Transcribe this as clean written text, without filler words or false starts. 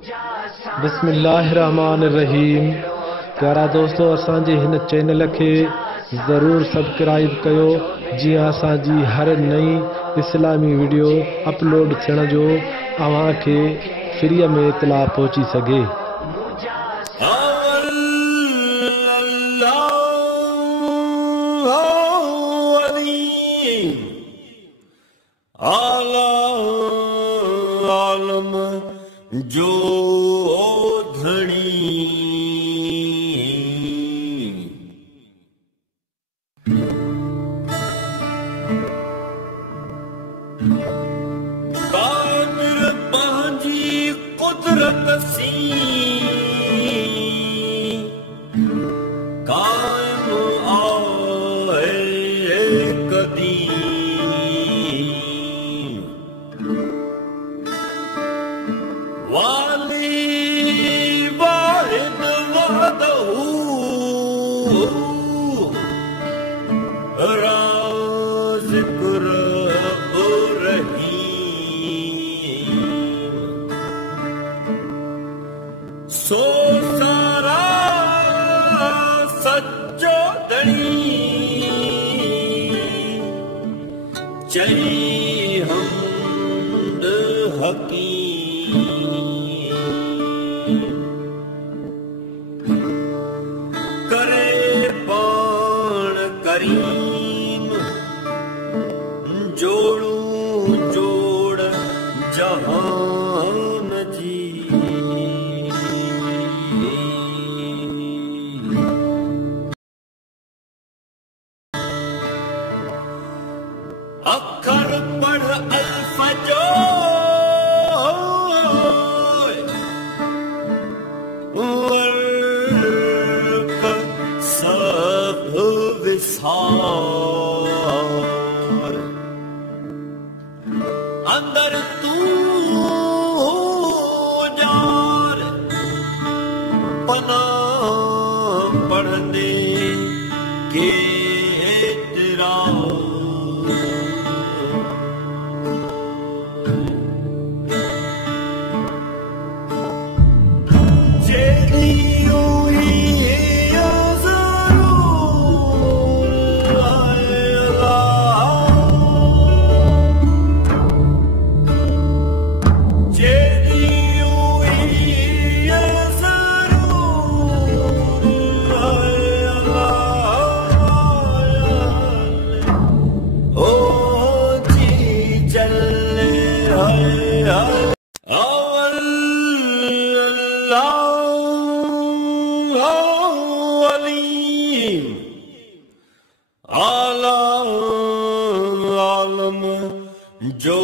बिस्मिल्लाहिर्रहमानिर्रहीम। प्यारा दोस्तों, असांजे हिन चैनल के ज़रूर सब्सक्राइब कयो जीअं असांजी हर नई इस्लामी वीडियो अपलोड थियण जो अव्हां खे फ्री में इतला पहुंची सके। आलम जो धनी कादिर पंहिंजी कुदरत सी कायम आहे कदीम वाली वाहिद वहदहू राज़िक़ रब रहीम सो सारा सच्चो धनी चई हमद हकीम करे पाण करीम जोड़ू जोड़ जहान जी अखर पढ़ अल्फ जो वर्क सब विसार अंदर तू जार पना पढ़ने के तेरा आलम जो